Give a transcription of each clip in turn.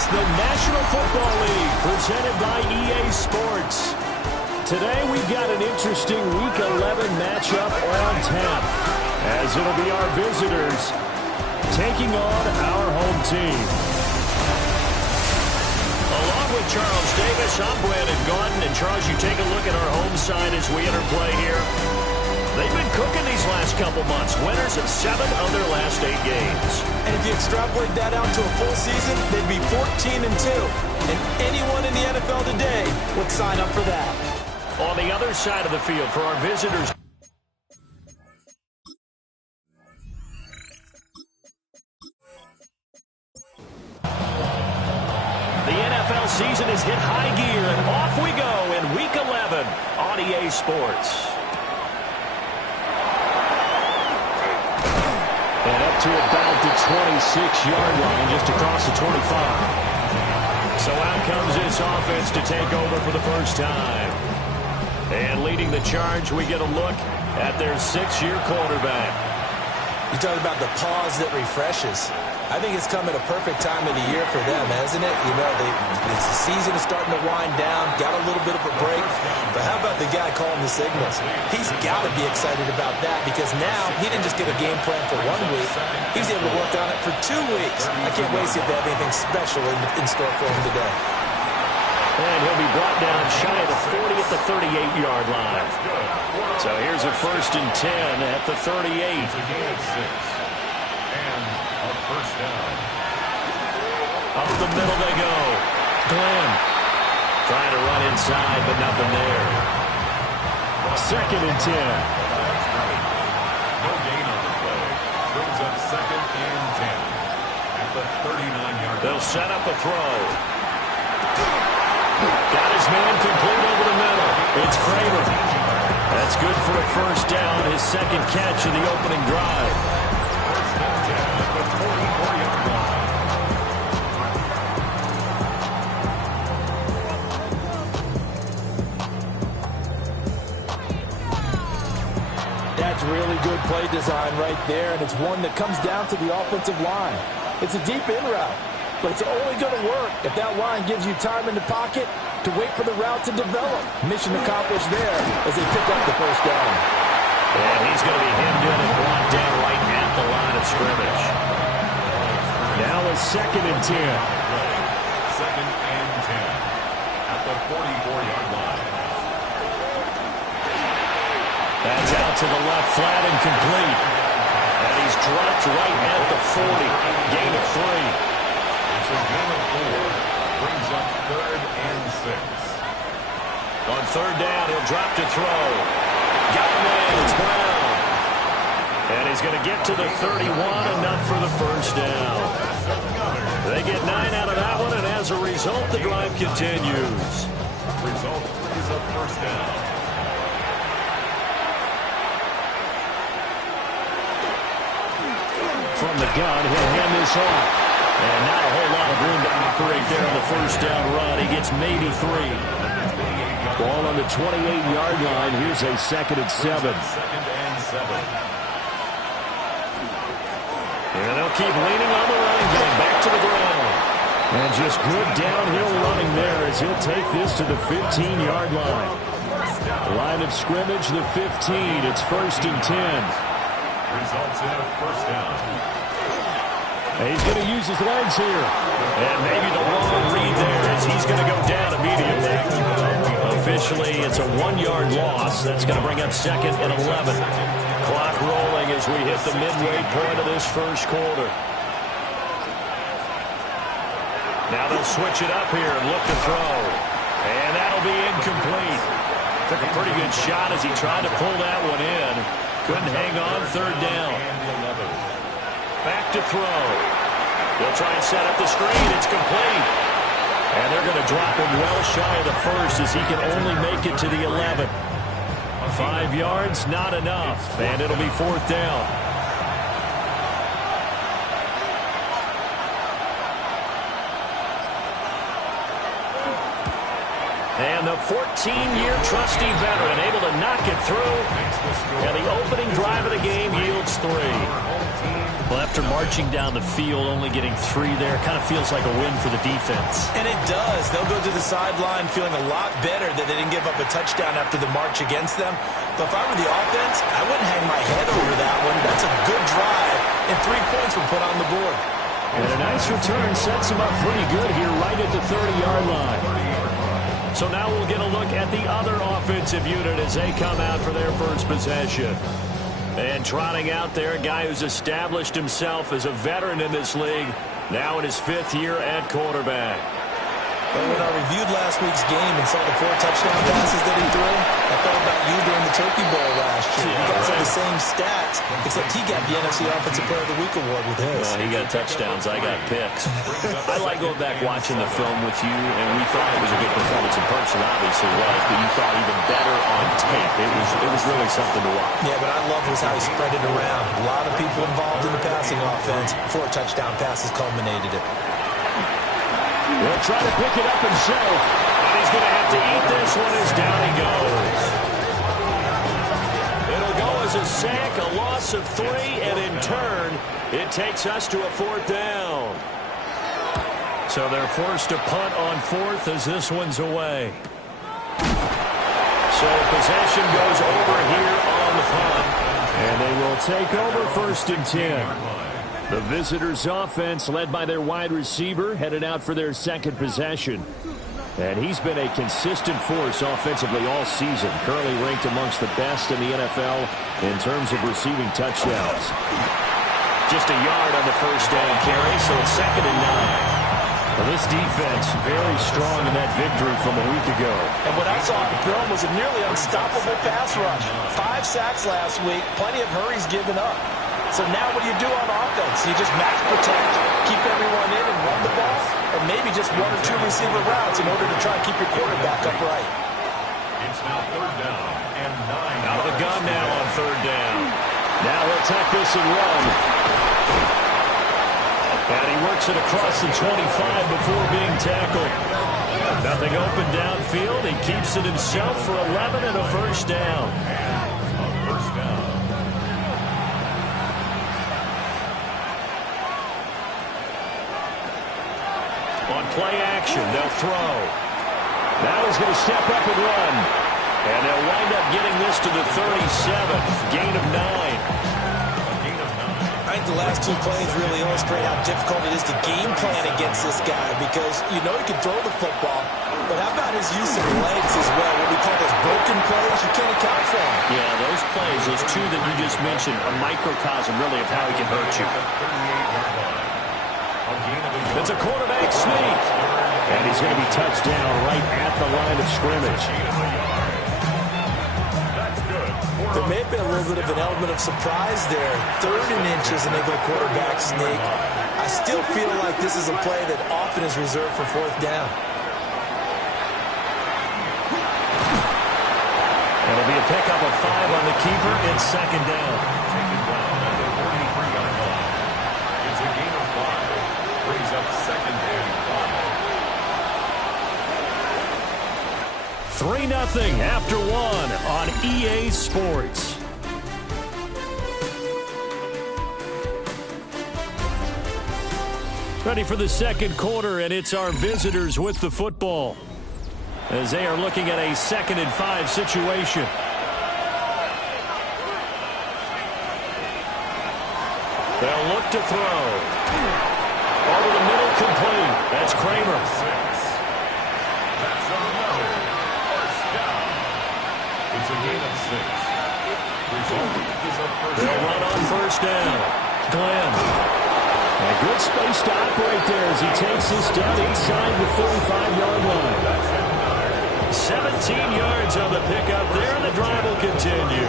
It's the National Football League presented by EA Sports. Today we've got an interesting Week 11 matchup on tap, as it'll be our visitors taking on our home team. Along with Charles Davis, I'm Brandon Gaudin. And Charles, you take a look at our home side as we interplay here. They've been cooking these last couple months. Winners of 7 of their last 8 games. And if you extrapolate that out to a full season, they'd be 14-2. And anyone in the NFL today would sign up for that. On the other side of the field for our visitors. The NFL season has hit high gear, and off we go in Week 11 on EA Sports. And up to about the 26-yard line, just across the 25. So out comes this offense to take over for the first time. And leading the charge, we get a look at their 6-year quarterback. You talk about the pause that refreshes. I think it's come at a perfect time of the year for them, hasn't it? You know, the season is starting to wind down, got a little bit of a break. But how about the guy calling the signals? He's got to be excited about that because now he didn't just get a game plan for 1 week. He was able to work on it for 2 weeks. I can't wait to see if they have anything special in store for him today. And he'll be brought down shy of the 40 at the 38-yard line. So here's a 1st and 10 at the 38. First down. Up the middle they go. Glenn trying to run inside, but nothing there. 2nd and 10. No gain on the play. Brings up 2nd and 10 at the 39-yard line. They'll set up a throw. Got his man complete over the middle. It's Kramer. That's good for a first down, his 2nd catch of the opening drive. That's really good play design right there, and it's one that comes down to the offensive line. It's a deep in route, but it's only going to work if that line gives you time in the pocket to wait for the route to develop. Mission accomplished there as they pick up the first down. And he's going to be hemmed in and brought down right at the line of scrimmage. Now a 2nd and 10. 2nd and 10 at the 44-yard line. That's out to the left, flat and complete. And he's dropped right at the 40. Gain of 3. It's a gain of 4. Brings up 3rd and 6. On 3rd down, he'll drop to throw. Got him in. It's Brown. And he's going to get to the 31, enough for the first down. They get 9 out of that one, and as a result, the drive continues. Result is a first down. From the gun, he'll hand this off. And not a whole lot of room to operate there on the first down run. He gets maybe 3. Ball on the 28-yard line. Here's a 2nd and 7. 2nd and 7. And they'll keep leaning on the running game. Back to the ground. And just good downhill running there as he'll take this to the 15-yard line. Line of scrimmage, the 15. It's 1st and 10. Results in a first down. He's going to use his legs here. And maybe the wrong read there as he's going to go down immediately. Officially, it's a 1-yard loss. That's going to bring up 2nd and 11. Clock rolling as we hit the midway point of this first quarter. Now they'll switch it up here and look to throw. And that'll be incomplete. Took a pretty good shot as he tried to pull that one in. Couldn't hang on. 3rd down. Back to throw. They'll try and set up the screen. It's complete. And they're going to drop him well shy of the 1st as he can only make it to the 11. 5 yards, not enough. And it'll be 4th down. And the 14-year trusty veteran able to knock it through. And the opening drive of the game yields 3. Well, after marching down the field, only getting 3 there, kind of feels like a win for the defense. And it does. They'll go to the sideline feeling a lot better that they didn't give up a touchdown after the march against them. But if I were the offense, I wouldn't hang my head over that one. That's a good drive, and 3 points were put on the board. And a nice return sets them up pretty good here right at the 30-yard line. So now we'll get a look at the other offensive unit as they come out for their first possession. And trotting out there, a guy who's established himself as a veteran in this league, now in his 5th year at quarterback. But when I reviewed last week's game and saw the 4 touchdown passes that he threw, I thought about you during the Turkey Bowl last year. You guys had the same stats, except he got the NFC Offensive Player of the Week award with his. He got touchdowns. I got picks. I like going back watching the film with you, and we thought it was a good performance in person. Obviously was, but you thought even better on tape. It was really something to watch. Yeah, but I love was how he spread it around. A lot of people involved in the passing offense. 4 touchdown passes culminated it. He'll try to pick it up himself, and he's going to have to eat this one as down he goes. It'll go as a sack, a loss of 3, and in turn, it takes us to a 4th down. So they're forced to punt on 4th as this one's away. So possession goes over here on the punt, and they will take over 1st and 10. The visitors' offense, led by their wide receiver, headed out for their 2nd possession. And he's been a consistent force offensively all season, currently ranked amongst the best in the NFL in terms of receiving touchdowns. Just a yard on the 1st down carry, so it's 2nd and 9. Well, this defense very strong in that victory from a week ago. And what I saw on film was a nearly unstoppable pass rush. 5 sacks last week, plenty of hurries given up. So now what do you do on offense? You just max protect, keep everyone in and run the ball, or maybe just 1 or 2 receiver routes in order to try to keep your quarterback upright. It's now 3rd down and 9. Out of the gun now on 3rd down. Now he'll tuck this and run. And he works it across the 25 before being tackled. Nothing open downfield. He keeps it himself for 11 and a 1st down. First down. On play action, they'll throw. Now he's going to step up and run. And they'll wind up getting this to the 37. Gain of 9. I think the last 2 plays really illustrate how difficult it is to game plan against this guy because you know he can throw the football, but how about his use of legs as well? What we call those broken plays, you can't account for them. Yeah, those plays, those 2 that you just mentioned, a microcosm really of how he can hurt you. It's a quarterback sneak. And he's going to be touched down right at the line of scrimmage. There may have been a little bit of an element of surprise there. 3rd and inches and they go quarterback sneak. I still feel like this is a play that often is reserved for 4th down. It'll be a pickup of 5 on the keeper. It's 2nd down. It's a gain of 5. Brings up 2nd and 5. 3-0 after 1 on EA Sports. Ready for the 2nd quarter, and it's our visitors with the football as they are looking at a 2nd and 5 situation. They'll look to throw. Over the middle, complete. That's Kramer. That's another first down. It's a gain of 6. Result is a first They'll down. run on 1st down. Glenn. A good space to operate there as he takes this down inside the 45-yard line. 17 yards on the pickup there, and the drive will continue.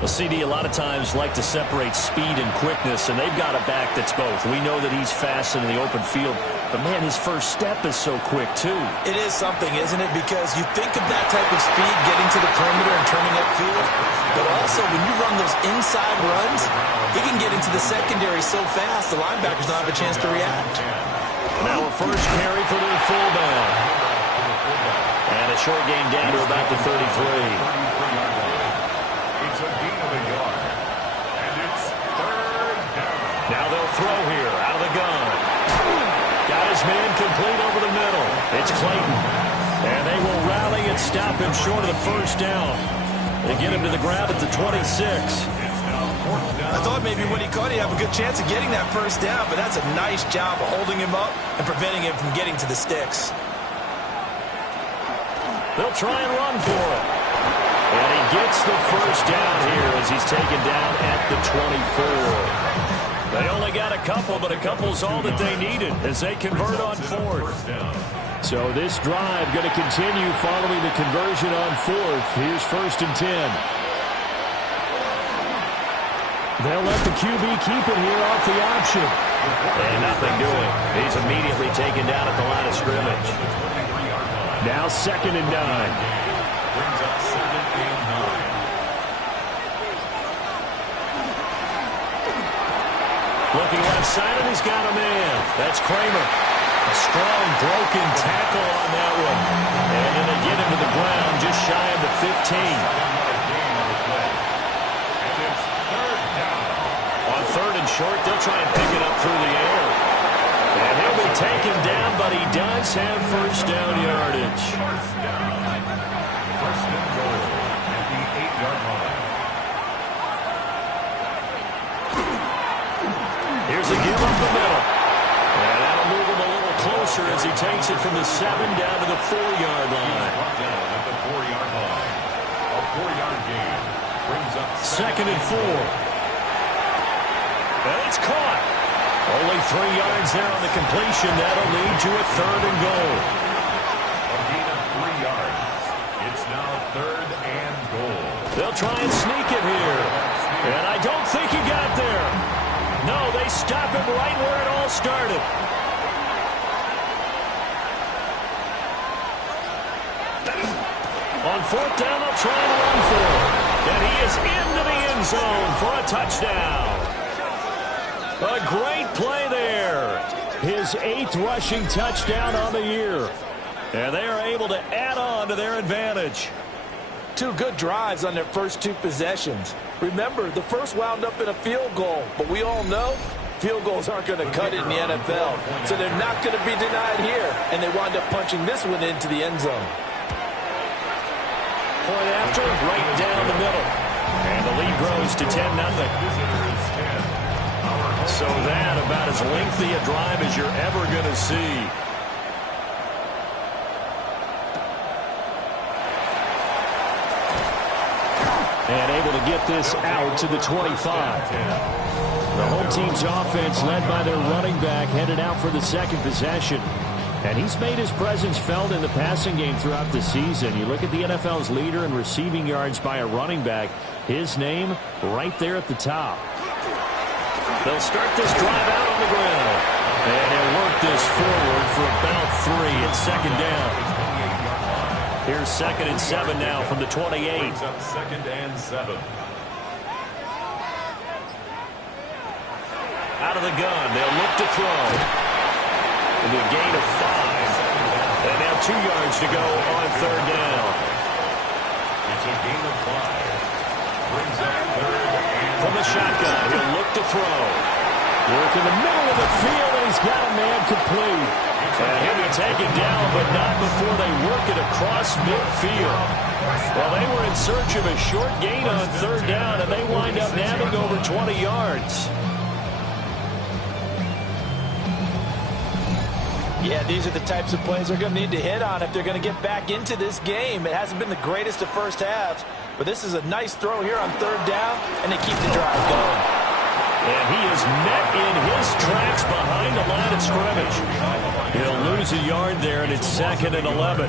Well, CD, a lot of times like to separate speed and quickness, and they've got a back that's both. We know that he's fast in the open field, but, man, his first step is so quick, too. It is something, isn't it? Because you think of that type of speed getting to the perimeter and turning upfield, but also when you run those inside runs, he can get into the secondary so fast the linebackers don't have a chance to react. Now a first carry for their fullback. And a short gain down to about the 33. It's a gain of a yard. And Now they'll throw here out of the gun. Got his man complete over the middle. It's Clayton. And they will rally and stop him short of the first down. They get him to the ground at the 26. I thought maybe when he caught it, he'd have a good chance of getting that first down, but that's a nice job of holding him up and preventing him from getting to the sticks. They'll try and run for it. And he gets the first down here as he's taken down at the 24. They only got a couple, but a couple's all that they needed as they convert on fourth. So this drive going to continue following the conversion on fourth. Here's 1st and 10. They'll let the QB keep it here off the option. And nothing doing. He's immediately taken down at the line of scrimmage. Now 2nd and 9. Brings up 2nd and 9. Looking left side, and he's got a man. That's Kramer. A strong broken tackle on that one. And then they get him to the ground just shy of the 15. On 3rd and short, they'll try and pick it up through the air. And he'll be taken down, but he does have first down yardage. First and goal at the 8-yard line. Here's a give up the middle. And that'll move him a little closer as he takes it from the 7 down to the 4-yard line. Down at the 4-yard line. A 4-yard gain brings up 2nd and 4. And it's caught. Only 3 yards there on the completion. That'll lead to a 3rd and goal. A gain of 3 yards. It's now 3rd and goal. They'll try and sneak it here. And I don't think he got there. No, they stop him right where it all started. On 4th down, they'll try and run for it. And he is into the end zone for a touchdown. A great play there. His 8th rushing touchdown on the year. And they are able to add on to their advantage. 2 good drives on their first 2 possessions. Remember, the first wound up in a field goal, but we all know field goals aren't going to cut it in the NFL. So they're not going to be denied here, and they wind up punching this one into the end zone. Point after, right down the middle. And the lead grows to 10-0. So that about as lengthy a drive as you're ever going to see. And able to get this out to the 25. The home team's offense, led by their running back, headed out for the 2nd possession. And he's made his presence felt in the passing game throughout the season. You look at the NFL's leader in receiving yards by a running back. His name right there at the top. They'll start this drive out on the ground. And they'll work this forward for about 3. It's 2nd down. Here's 2nd and 7 now from the 28. Brings up 2nd and 7. Out of the gun. They'll look to throw. And a gain of 5. And now 2 yards to go on 3rd down. It's a gain of 5. Brings up 3rd and from the shotgun. He'll look to throw. Work in the middle of the field, and he's got a man complete. And he'll be taken down, but not before they work it across midfield. Well, they were in search of a short gain on 3rd down, and they wind up nabbing over 20 yards. Yeah, these are the types of plays they're going to need to hit on if they're going to get back into this game. It hasn't been the greatest of first halves, but this is a nice throw here on 3rd down, and they keep the drive going. And he is met in his tracks behind the line of scrimmage. He'll lose a yard there, and it's 2nd and 11.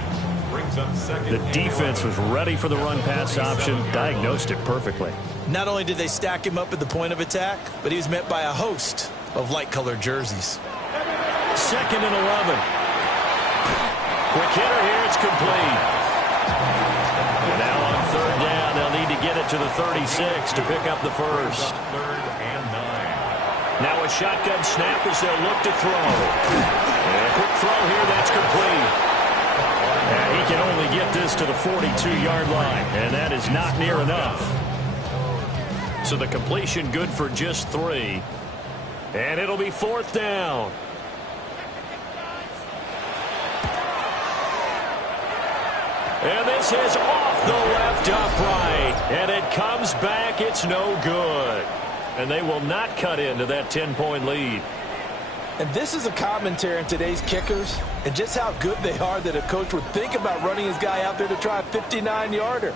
The defense was ready for the run-pass option, diagnosed it perfectly. Not only did they stack him up at the point of attack, but he was met by a host of light-colored jerseys. 2nd and 11. Quick hitter here, it's complete. And now on 3rd down, they'll need to get it to the 36 to pick up the first. 3rd and 9. Now a shotgun snap as they'll look to throw. And a quick throw here, that's complete. And he can only get this to the 42-yard line, and that is not near enough. So the completion good for just 3. And it'll be 4th down. And this is off the left upright. And it comes back. It's no good. And they will not cut into that 10-point lead. And this is a commentary on today's kickers and just how good they are that a coach would think about running his guy out there to try a 59-yarder.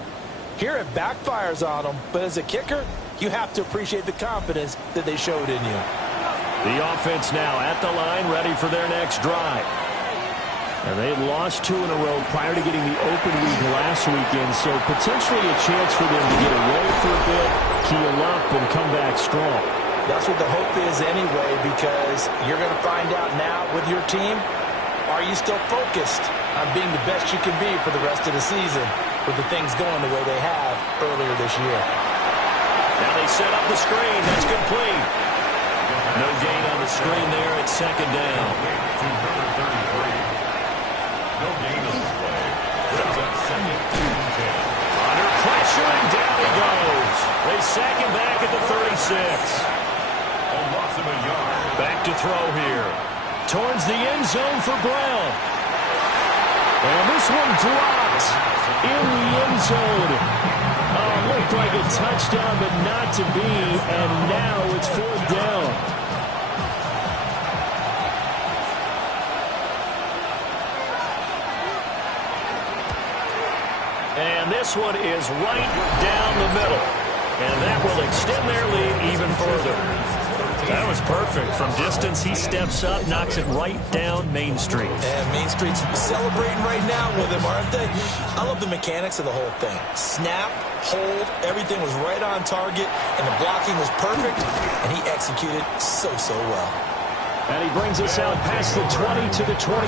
Here it backfires on him, but as a kicker, you have to appreciate the confidence that they showed in you. The offense now at the line, ready for their next drive. And they had lost 2 in a row prior to getting the open week last weekend, so potentially a chance for them to get away for a bit, keel up, and come back strong. That's what the hope is anyway, because you're going to find out now with your team, are you still focused on being the best you can be for the rest of the season with the things going the way they have earlier this year? Now they set up the screen. That's complete. No gain on the screen there at 2nd down. No gain on the play. That's at 2nd and 10. Under pressure, and down he goes. They sack him back at the 36. A loss of a yard. Back to throw here. Towards the end zone for Brown. And this one dropped in the end zone. Looked like a touchdown, but not to be. And now it's 4th down. And this one is right down the middle. And that will extend their lead even further. That was perfect. From distance, he steps up, knocks it right down Main Street. And Main Street's celebrating right now with him, aren't they? I love the mechanics of the whole thing. Snap, hold, everything was right on target, and the blocking was perfect, and he executed so well. And he brings us out past the 20 to the 24.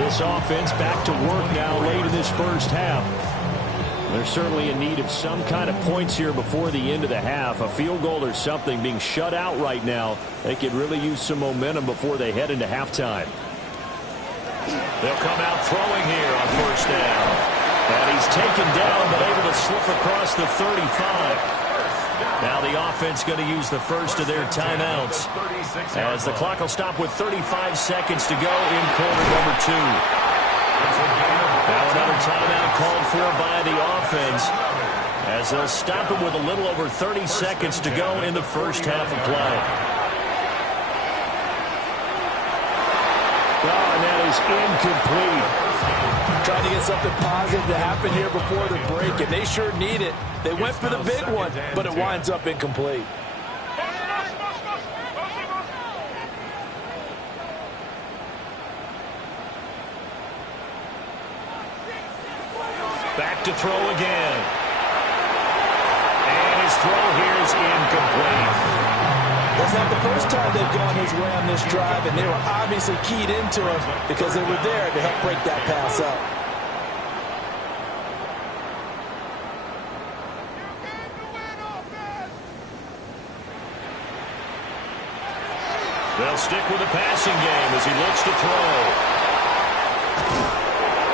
This offense back to work now late in this first half. They're certainly in need of some kind of points here before the end of the half. A field goal or something being shut out right now. They could really use some momentum before they head into halftime. They'll come out throwing here on 1st down. And he's taken down but able to slip across the 35. Now the offense going to use the first of their timeouts as the clock will stop with 35 seconds to go in quarter number 2. Now another timeout called for by the offense as they'll stop him with a little over 30 seconds to go in the first half of play. Oh, and that is incomplete. Trying to get something positive to happen here before the break, and they sure need it. They went for the big one, but it winds up incomplete. Back to throw again. And his throw here is incomplete. That's not the first time they've gone his way on this drive, and they were obviously keyed into him because they were there to help break that pass up. They'll stick with the passing game as he looks to throw.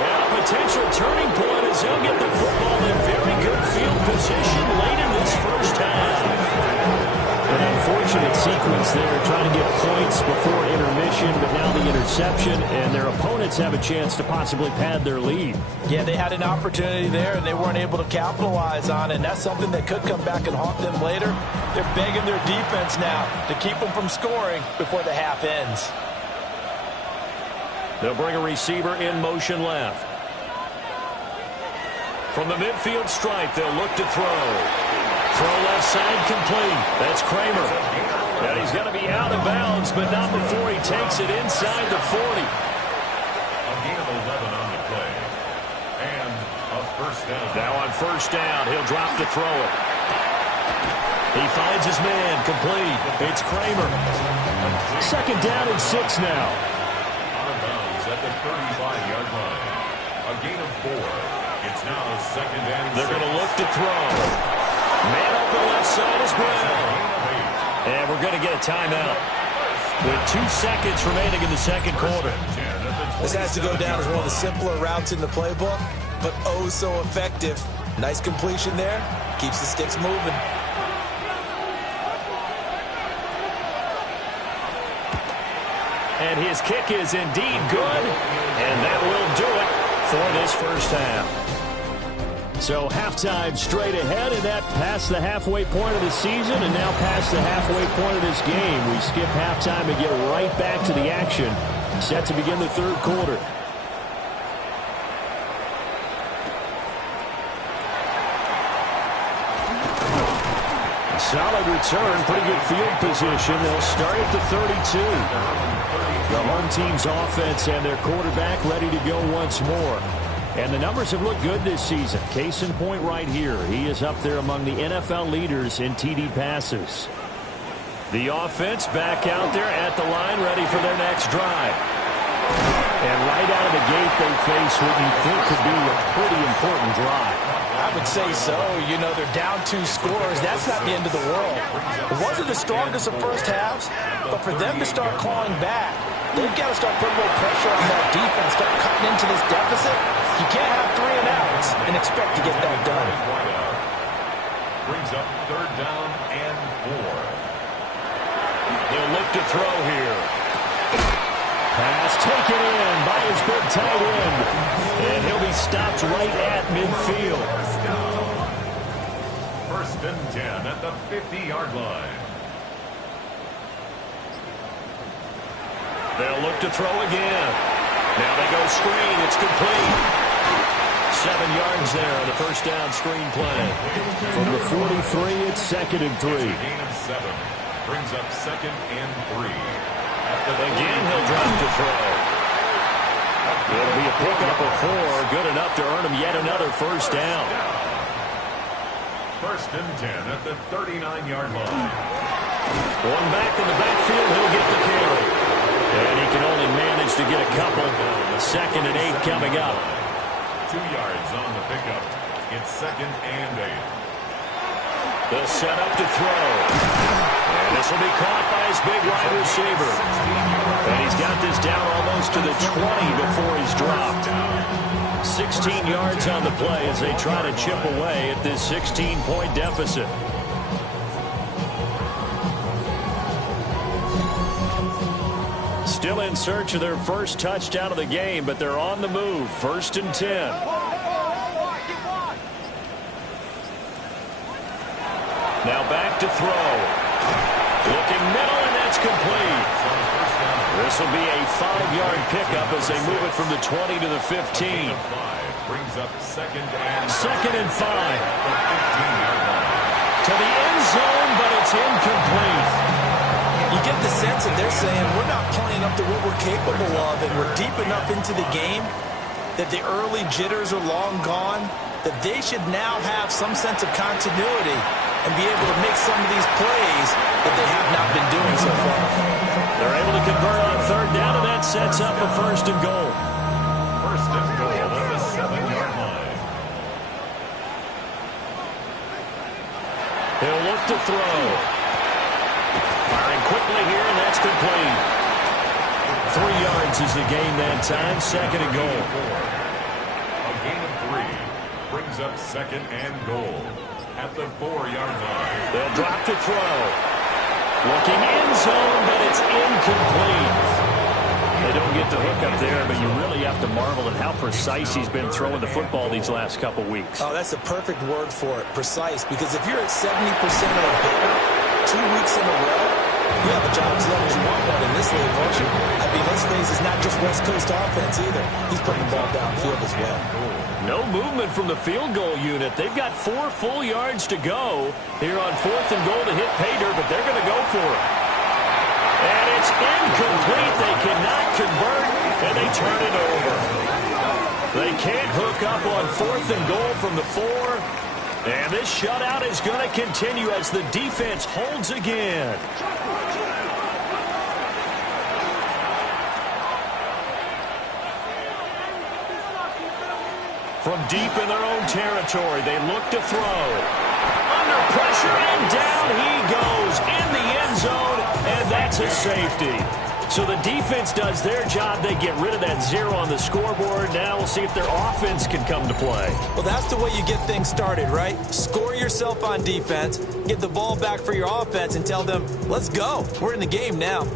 And a potential turning point as he'll get the football in very good field position late in this first half. An unfortunate sequence there, trying to get points before intermission, but now the interception, and their opponents have a chance to possibly pad their lead. Yeah, they had an opportunity there, and they weren't able to capitalize on it, and that's something that could come back and haunt them later. They're begging their defense now to keep them from scoring before the half ends. They'll bring a receiver in motion left. From the midfield stripe, they'll look to throw. Throw left side complete. That's Kramer. And he's going to be out of bounds, but not before he takes it inside the 40. A gain of 11 on the play. And a 1st down. Now on 1st down, he'll drop to throw it. He finds his man complete. It's Kramer. 2nd down and 6 now. Out of bounds at the 35-yard line. A gain of 4. It's now 2nd and 6. They're going to look to throw. Man open left side is Brown. And we're going to get a timeout with 2 seconds remaining in the 2nd quarter. This has to go down as one of the simpler routes in the playbook, but oh so effective. Nice completion there. Keeps the sticks moving. And his kick is indeed good. And that will do it for this first half. So halftime straight ahead, and that past the halfway point of the season and now past the halfway point of this game. We skip halftime and get right back to the action. Set to begin the third quarter. Solid return, pretty good field position. They'll start at the 32. The home team's offense and their quarterback ready to go once more. And the numbers have looked good this season. Case in point right here. He is up there among the NFL leaders in TD passes. The offense back out there at the line, ready for their next drive. And right out of the gate, they face what you think could be a pretty important drive. I would say so. You know, they're down 2 scores. That's not the end of the world. It wasn't the strongest of first halves, but for them to start clawing back, they've got to start putting more pressure on that defense, start cutting into this deficit. You can't have 3 and outs and expect to get that done. Brings up third down and 4. He'll look to throw here. Pass taken in by his big tight end. And he'll be stopped right at midfield. First and 10 at the 50-yard line. They'll look to throw again. Now they go screen. It's complete. 7 yards there on the first down screen play. From the 43, it's 2nd and 3. Gain of 7. Brings up 2nd and 3. Again, he'll drop to throw. It'll be a pickup of 4. Good enough to earn him yet another first down. First and 10 at the 39-yard line. One back in the backfield, he'll get the carry. And he can only manage to get a couple. 2nd and 8 coming up. 2 yards on the pickup. It's 2nd and 8. They'll set up to throw. And this will be caught by his big wide receiver. And he's got this down almost to the 20 before he's dropped. 16 yards on the play as they try to chip away at this 16-point deficit. Still in search of their first touchdown of the game, but they're on the move. 1st and 10. Now back to throw. Looking middle, and that's complete. This will be a 5-yard pickup as they move it from the 20 to the 15. Brings up 2nd and 5. To the end zone, but it's incomplete. You get the sense that they're saying we're not playing up to what we're capable of, and we're deep enough into the game that the early jitters are long gone, that they should now have some sense of continuity and be able to make some of these plays that they have not been doing so far. They're able to convert on 3rd down, and that sets up a 1st and goal. 1st and goal at the 7-yard line. He'll look to throw. Firing quickly here, and that's complete. 3 yards is the gain that time. 2nd and goal. A gain of 3 brings up 2nd and goal at the 4-yard line. They'll drop to throw. Looking end zone, but it's incomplete. They don't get the hook up there, but you really have to marvel at how precise he's been throwing the football these last couple weeks. Oh, that's a perfect word for it, precise, because if you're at 70% or better 2 weeks in a row, you have a job as long as you want one in this league, won't you? I mean, let's face it, it's not just West Coast offense either. He's putting the ball downfield as well. No movement from the field goal unit. They've got 4 full yards to go here on 4th and goal to hit pay dirt, but they're going to go for it. And it's incomplete. They cannot convert, and they turn it over. They can't hook up on 4th and goal from the 4. And this shutout is going to continue as the defense holds again. From deep in their own territory, they look to throw. Under pressure, and down he goes in the end zone, and that's a safety. So the defense does their job. They get rid of that 0 on the scoreboard. Now we'll see if their offense can come to play. Well, that's the way you get things started, right? Score yourself on defense, get the ball back for your offense, and tell them, let's go. We're in the game now.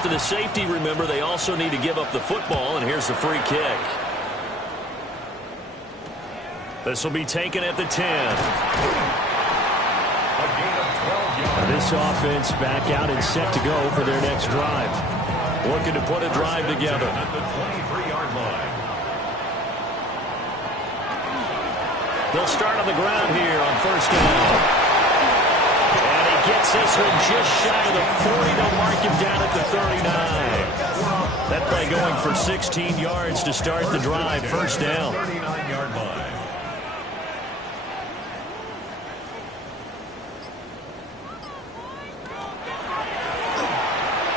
after the safety, remember, they also need to give up the football, and here's the free kick. This will be taken at the 10. This offense back out and set to go for their next drive. Looking to put a drive together. At the 23-yard line. They'll start on the ground here on first down. And he gets this one just shy of the 40. They'll mark him down at the 39. That play going for 16 yards to start the drive. First down. 39-yard line.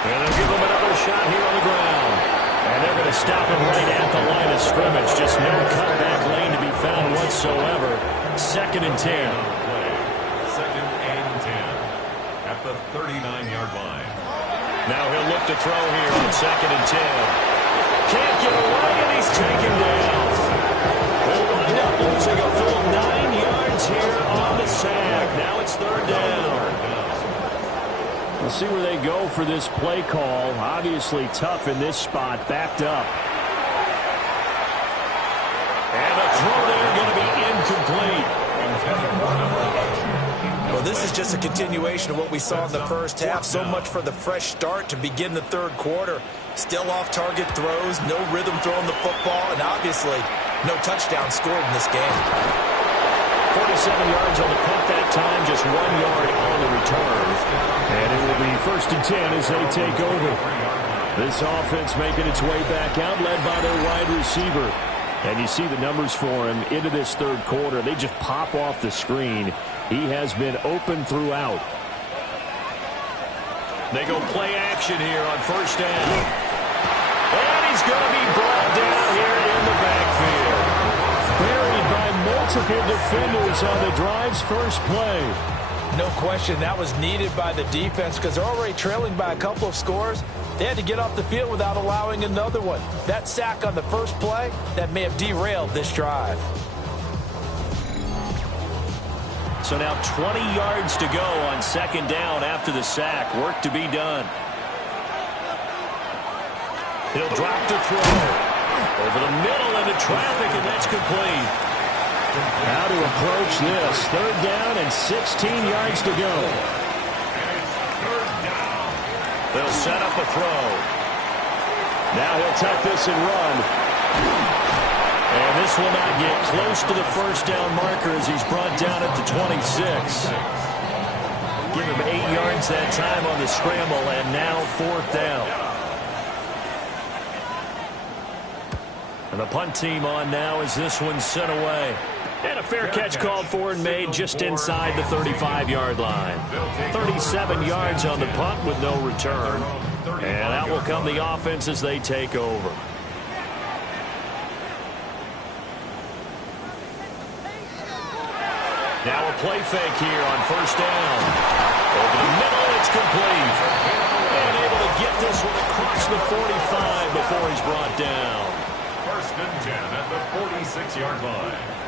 And they'll give him another shot here on the ground. And they're going to stop him right at the line of scrimmage. Just no cutback lane to be found whatsoever. Second and 10. Second and 10 at the 39-yard line. Now he'll look to throw here on second and 10. Can't get away, and he's taken down. They'll wind up losing a full 9 yards here on the sack. Now it's third down. We'll see where they go for this play call. Obviously tough in this spot, backed up. And a throw there going to be incomplete. Well, this is just a continuation of what we saw in the first half. So much for the fresh start to begin the third quarter. Still off-target throws, no rhythm throwing the football, and obviously no touchdown scored in this game. 47 yards on the punt that time, just 1 yard on the return. And it will be first and 10 as they take over. This offense making its way back out, led by their wide receiver. And you see the numbers for him into this third quarter. They just pop off the screen. He has been open throughout. They go play action here on first down. And he's going to be brought down here in the backfield. Buried by multiple defenders on the drive's first play. No question that was needed by the defense because they're already trailing by a couple of scores. They had to get off the field without allowing another one. That sack on the first play, that may have derailed this drive. So now 20 yards to go on second down after the sack. Work to be done. He'll drop to throw. Over the middle into traffic, and that's complete. How to approach this. Third down and 16 yards to go. They'll set up a throw. Now he'll tuck this and run. And this will not get close to the first down marker as he's brought down at the 26. Give him 8 yards that time on the scramble, and now fourth down. And the punt team on now as this one's sent away. And a fair catch called for and made just inside the 35-yard line. 37 yards on the punt with no return. And out will come the offense as they take over. Now a play fake here on first down. Over the middle, it's complete. And able to get this one across the 45 before he's brought down. First and 10 at the 46-yard line.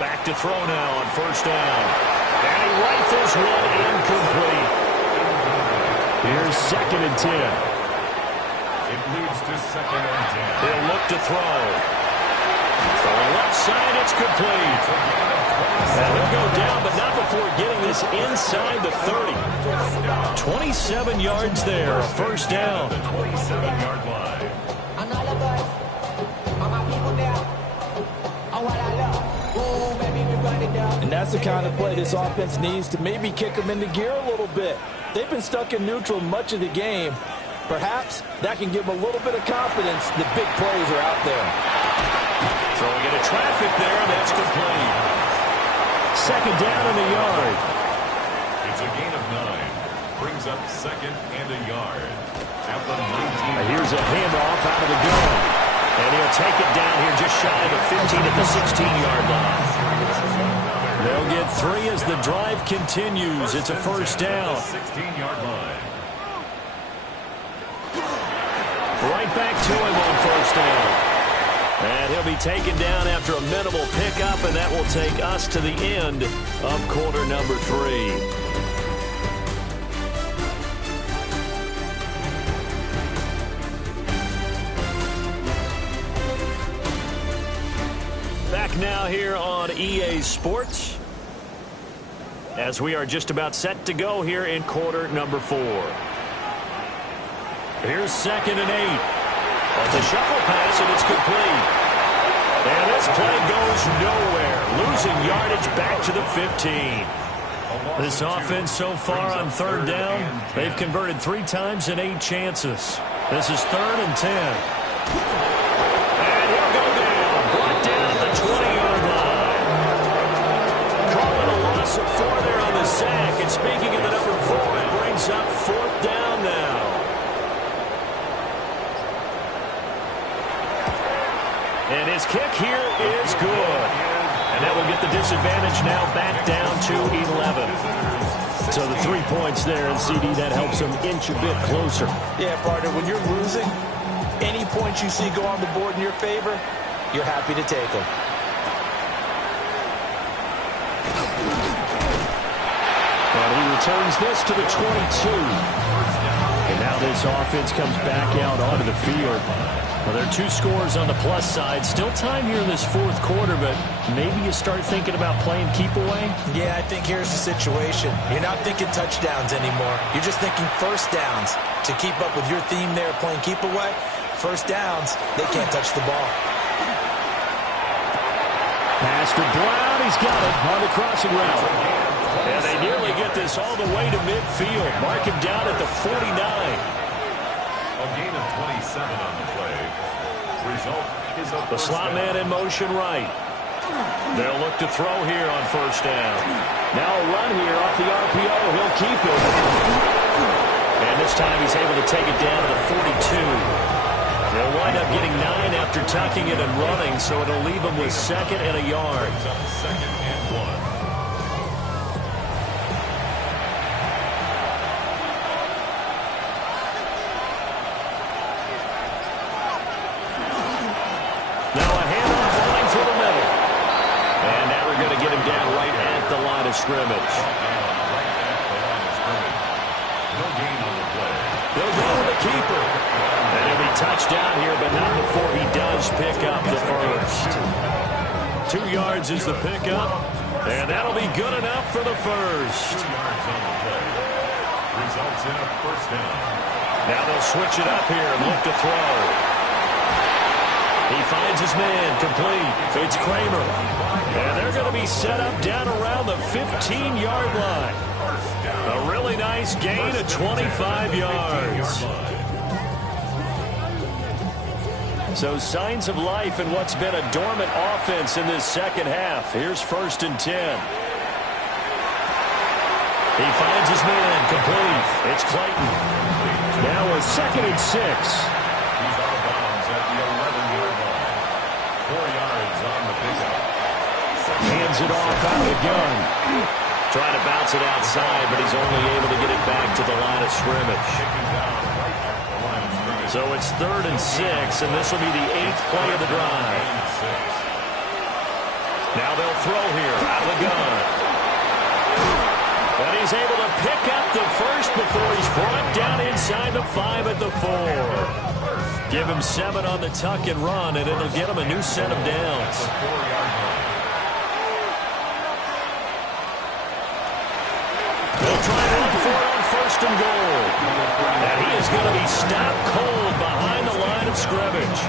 Back to throw now on first down. And he rifles one incomplete. Here's second and 10. It leads to second and 10. He'll look to throw. From the left side, it's complete. And he'll go down, but not before getting this inside the 30. 27 yards there, a first down. The 27-yard line. And that's the kind of play this offense needs to maybe kick them into gear a little bit. They've been stuck in neutral much of the game. Perhaps that can give them a little bit of confidence that big plays are out there. Throwing into traffic there, and that's complete. Second down in the yard. It's a gain of 9. Brings up second and a yard. At the 19. Here's a handoff out of the gun. And he'll take it down here just shy of the 15 at the 16-yard line. They'll get 3 as the drive continues. It's a first down. 16-yard line. Right back to him on first down. And he'll be taken down after a minimal pickup, and that will take us to the end of quarter number 3. back now here on EA Sports, as we are just about set to go here in quarter number 4. Here's 2nd and 8. It's a shuffle pass, and it's complete. And this play goes nowhere. Losing yardage back to the 15. This offense so far on 3rd down, they've converted 3 times in 8 chances. This is 3rd and 10. And he'll go down. Brought down at the 20-yard line. Calling a loss of 4 there on the sack. And speaking of the number 4, it brings up 4th down now. And his kick here is good. And that will get the disadvantage now back down to 11. So the 3 points there, and CD, that helps them inch a bit closer. Yeah, partner, when you're losing, any points you see go on the board in your favor, you're happy to take them. And he returns this to the 22. And now this offense comes back out onto the field. Well, there are 2 scores on the plus side. Still time here in this 4th quarter, but maybe you start thinking about playing keep away? Yeah, I think here's the situation. You're not thinking touchdowns anymore. You're just thinking first downs. To keep up with your theme there, playing keep away, first downs, they can't touch the ball. Pass to Brown. He's got it on the crossing route. And they nearly get this all the way to midfield. Mark him down at the 49. A gain of 27 on the play. Result is a The slot man in motion right. They'll look to throw here on 1st down. Now a run here off the RPO. He'll keep it. And this time he's able to take it down to the 42. They'll wind up getting 9 after tucking it and running, so it'll leave him with 2nd and a yard. 2nd and 1. Scrimmage. No gain on the play. They'll go to the keeper. And he'll be touched down here, but not before he does pick up the first. 2 yards is the pickup, and that'll be good enough for the first. 2 yards on the play. Results in a 1st down. Now they'll switch it up here and look to throw. He finds his man complete. It's Kramer. And they're going to be set up down around the 15-yard line. A really nice gain of 25 yards. So signs of life in what's been a dormant offense in this 2nd half. Here's 1st and 10. He finds his man complete. It's Clayton. Now a 2nd and 6. He's out of bounds at the 11-yard line. 4 yards on the pickup. Hands it off out of the gun. Trying to bounce it outside, but he's only able to get it back to the line of scrimmage. So it's 3rd and 6, and this will be the 8th play of the drive. Now they'll throw here out of the gun. But he's able to pick up the first before he's brought down inside the 5 at the 4. Give him 7 on the tuck and run, and it'll get him a new set of downs. They'll try to run for it on 1st and goal. And he is going to be stopped cold behind the line of scrimmage.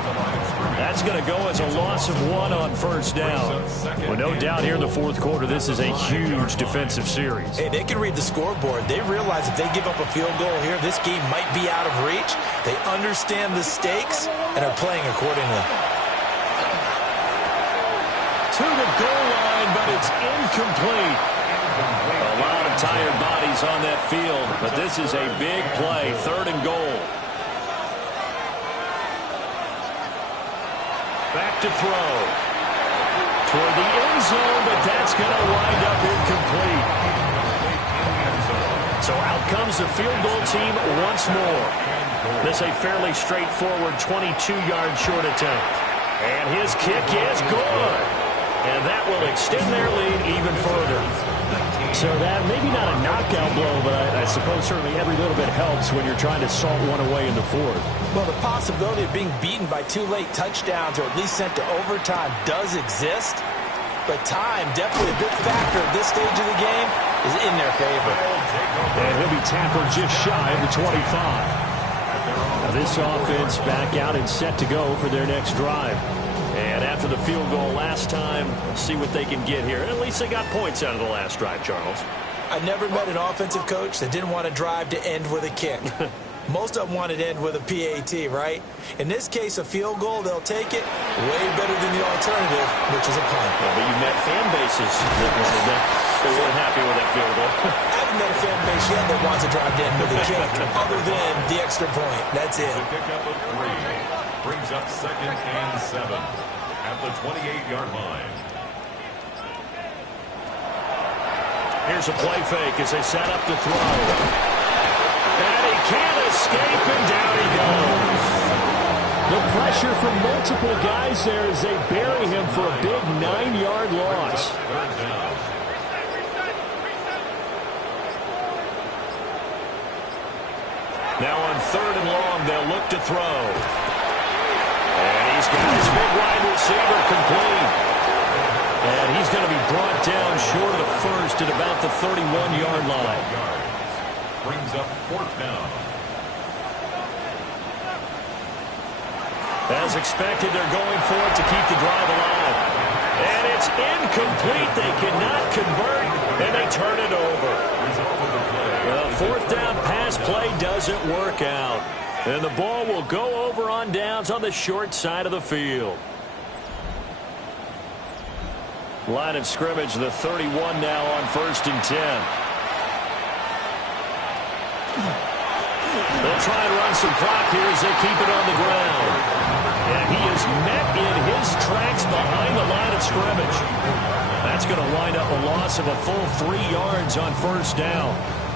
That's going to go as a loss of 1 on 1st down. Well, no doubt here in the 4th quarter, this is a huge defensive series. Hey, they can read the scoreboard. They realize if they give up a field goal here, this game might be out of reach. They understand the stakes and are playing accordingly. To the goal line, but it's incomplete. A lot of tired bodies on that field, but this is a big play, 3rd and goal. Back to throw. Toward the end zone, but that's going to wind up incomplete. So out comes the field goal team once more. This a fairly straightforward 22-yard short attempt. And his kick is good. And that will extend their lead even further. So that, maybe not a knockout blow, but I suppose certainly every little bit helps when you're trying to salt one away in the 4th. Well, the possibility of being beaten by 2 late touchdowns or at least sent to overtime does exist, but time, definitely a big factor at this stage of the game, is in their favor. And he'll be tackled just shy of the 25. Now this offense back out and set to go for their next drive. And after the field goal last time, see what they can get here. At least they got points out of the last drive, Charles. I never met an offensive coach that didn't want to drive to end with a kick. Most of them wanted to end with a PAT, right? In this case, a field goal, they'll take it way better than the alternative, which is a punt. Yeah, but you met fan bases that weren't happy with that field goal. I haven't met a fan base yet that wants to drive to end with a kick, other than the extra point. That's it. The pickup of 3 brings up 2nd and 7 at the 28-yard line. Here's a play fake as they set up to throw. And he can't escape, and down he goes. The pressure from multiple guys there as they bury him for a big 9-yard loss. Now on 3rd and long, they'll look to throw. And he's got his big wide receiver complete. And he's going to be brought down short of the first at about the 31-yard line. Brings up 4th down. As expected, they're going for it to keep the drive alive. And it's incomplete. They cannot convert, and they turn it over. The 4th down pass play doesn't work out. And the ball will go over on downs on the short side of the field. Line of scrimmage, the 31 now on 1st and 10. They'll try and run some clock here as they keep it on the ground. And he is met in his tracks behind the line of scrimmage. That's going to wind up a loss of a full 3 yards on 1st down.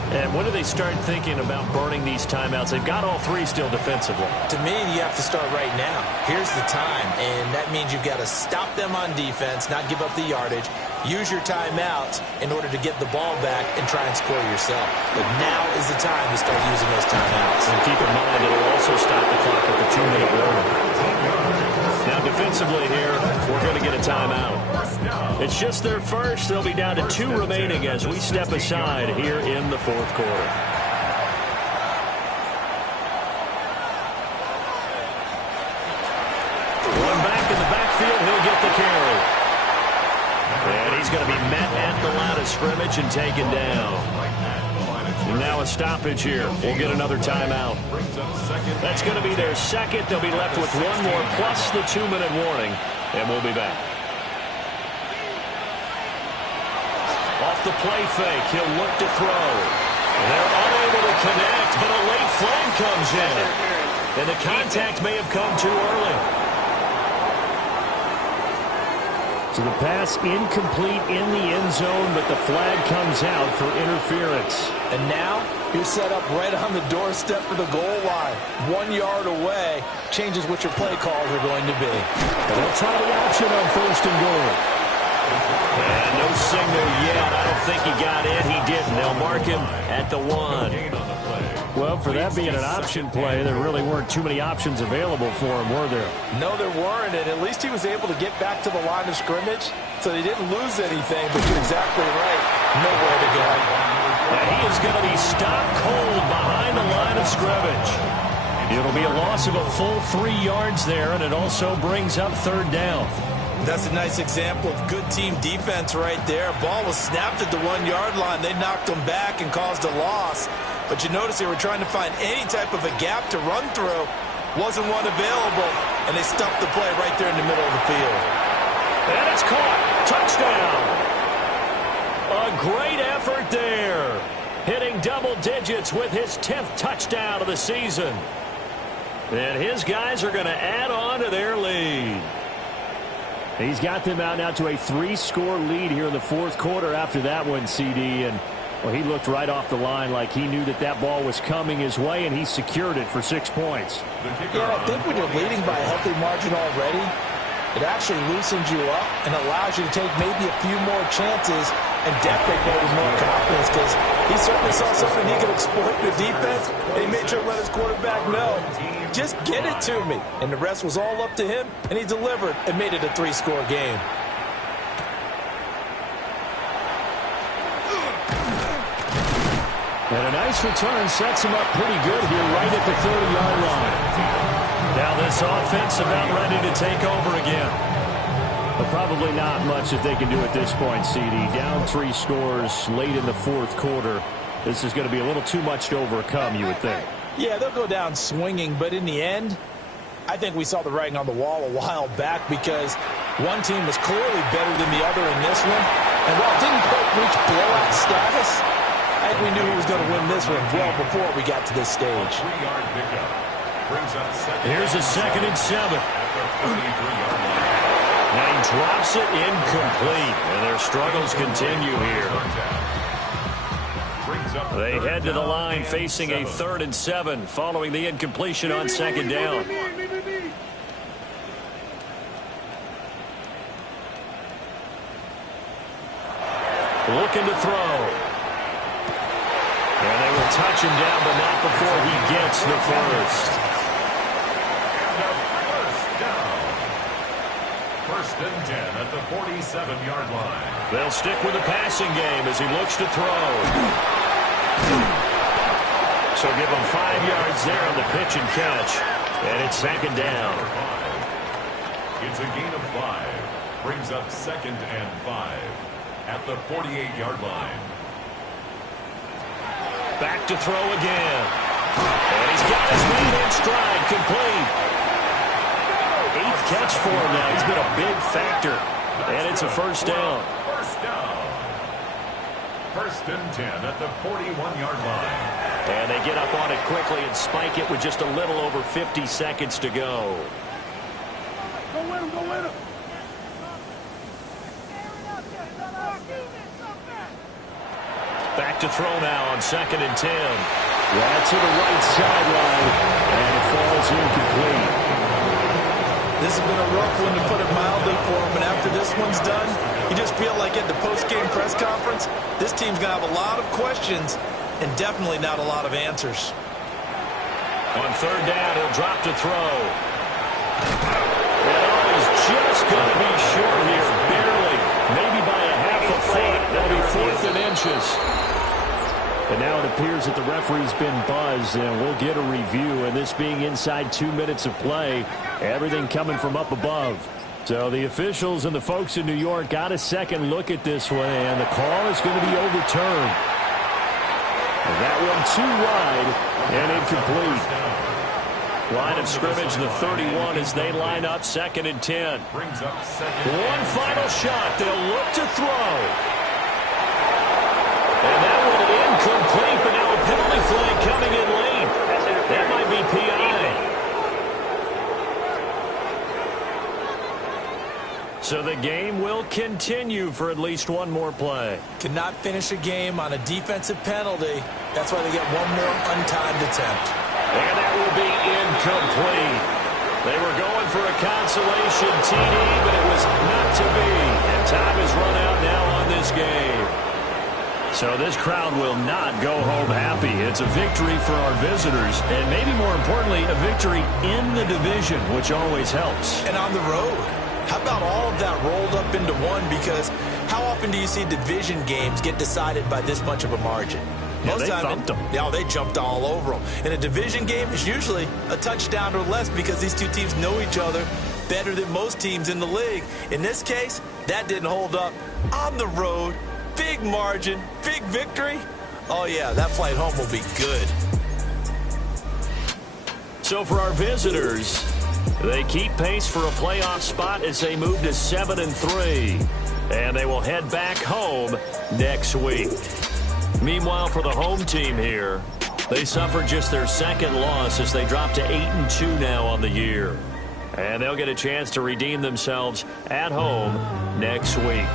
And when do they start thinking about burning these timeouts? They've got all 3 still defensively. To me, you have to start right now. Here's the time, and that means you've got to stop them on defense, not give up the yardage, use your timeouts in order to get the ball back and try and score yourself. But now is the time to start using those timeouts. And keep in mind, it'll also stop the clock at the 2-minute warning. Now defensively here, we're going to get a timeout. It's just their first. They'll be down to 2 remaining as we step aside here in the 4th quarter. One back in the backfield. He'll get the carry. And he's going to be met at the line of scrimmage and taken down. And now a stoppage here. We'll get another timeout. That's going to be their second. They'll be left with 1 more plus the 2-minute warning. And we'll be back. Off the play fake, he'll look to throw. They're unable to connect, but a late flag comes in. And the contact may have come too early. So the pass incomplete in the end zone, but the flag comes out for interference. And now you're set up right on the doorstep of the goal line. 1 yard away changes what your play calls are going to be. And they'll try the option on 1st and goal. And no signal yet. I don't think he got in. He didn't. They'll mark him at the 1. Well, for that being an option play, there really weren't too many options available for him, were there? No, there weren't, and at least he was able to get back to the line of scrimmage, so they didn't lose anything, but you're exactly right. Nowhere to go. And he is going to be stopped cold behind the line of scrimmage. It'll be a loss of a full 3 yards there, and it also brings up 3rd down. That's a nice example of good team defense right there. Ball was snapped at the 1 yard line. They knocked him back and caused a loss. But you notice they were trying to find any type of a gap to run through. Wasn't one available, and they stuffed the play right there in the middle of the field. And it's caught. Touchdown. A great effort there. Hitting double digits with his 10th touchdown of the season. And his guys are going to add on to their lead. He's got them out now to a 3-score lead here in the 4th quarter after that one, CD. And well, he looked right off the line like he knew that that ball was coming his way, and he secured it for 6 points. Yeah, I think when you're leading by a healthy margin already, it actually loosens you up and allows you to take maybe a few more chances and definitely play with more confidence, because he certainly saw something he could exploit in the defense, and he made sure to let his quarterback know, just get it to me. And the rest was all up to him, and he delivered and made it a 3-score game. And a nice return sets him up pretty good here right at the 30-yard line. Now this offense about ready to take over again. But probably not much that they can do at this point, CD. Down 3 scores late in the fourth quarter. This is going to be a little too much to overcome, you would think. Yeah, they'll go down swinging, but in the end, I think we saw the writing on the wall a while back because one team was clearly better than the other in this one. And while it didn't quite reach blowout status, I think we knew who was going to win this one well before we got to this stage. Here's a 2nd and 7. Now he drops it incomplete, and their struggles continue here. They head to the line facing a 3rd and 7 following the incompletion on 2nd down. Looking to throw. And they will touch him down, but not before he gets the first. First and 10 at the 47-yard line. They'll stick with the passing game as he looks to throw. So give him 5 yards there on the pitch and catch. And it's 2nd down. It's a gain of 5. Brings up 2nd and 5 at the 48-yard line. Back to throw again. And he's got his man in stride, complete. 8th catch for him now. He's been a big factor. And it's a first down. First down. First and 10 at the 41-yard line. And they get up on it quickly and spike it with just a little over 50 seconds to go. Go win him, go win him. Back to throw now on 2nd and 10. That's to the right sideline, and it falls incomplete. This has been a rough one, to put it mildly, for him, and after this one's done, you just feel like at the post-game press conference, this team's going to have a lot of questions and definitely not a lot of answers. On 3rd down, he'll drop to throw. And he's just going to be short here, barely, maybe by a half a foot. That'll be 4th and inches. And now it appears that the referee's been buzzed, and we'll get a review. And this being inside 2 minutes of play, everything coming from up above. So the officials and the folks in New York got a second look at this one, and the call is going to be overturned. And that one too wide and incomplete. Line of scrimmage, the 31 as they line up 2nd and 10. One final shot. They'll look to throw. And that one incomplete, but now a penalty flag coming in late. That might be PI. So the game will continue for at least one more play. Cannot finish a game on a defensive penalty. That's why they get one more untimed attempt. And that will be incomplete. They were going for a consolation TD, but it was not to be. And time has run out now on this game. So this crowd will not go home happy. It's a victory for our visitors, and maybe more importantly, a victory in the division, which always helps. And on the road. How about all of that rolled up into one? Because how often do you see division games get decided by this much of a margin? Yeah, most they thumped them. Yeah, they jumped all over them. In a division game, it's usually a touchdown or less because these two teams know each other better than most teams in the league. In this case, that didn't hold up. On the road, big margin, big victory. Oh, yeah, that flight home will be good. So for our visitors, they keep pace for a playoff spot as they move to 7-3. And they will head back home next week. Meanwhile, for the home team here, they suffered just their 2nd loss as they drop to 8-2 now on the year. And they'll get a chance to redeem themselves at home next week.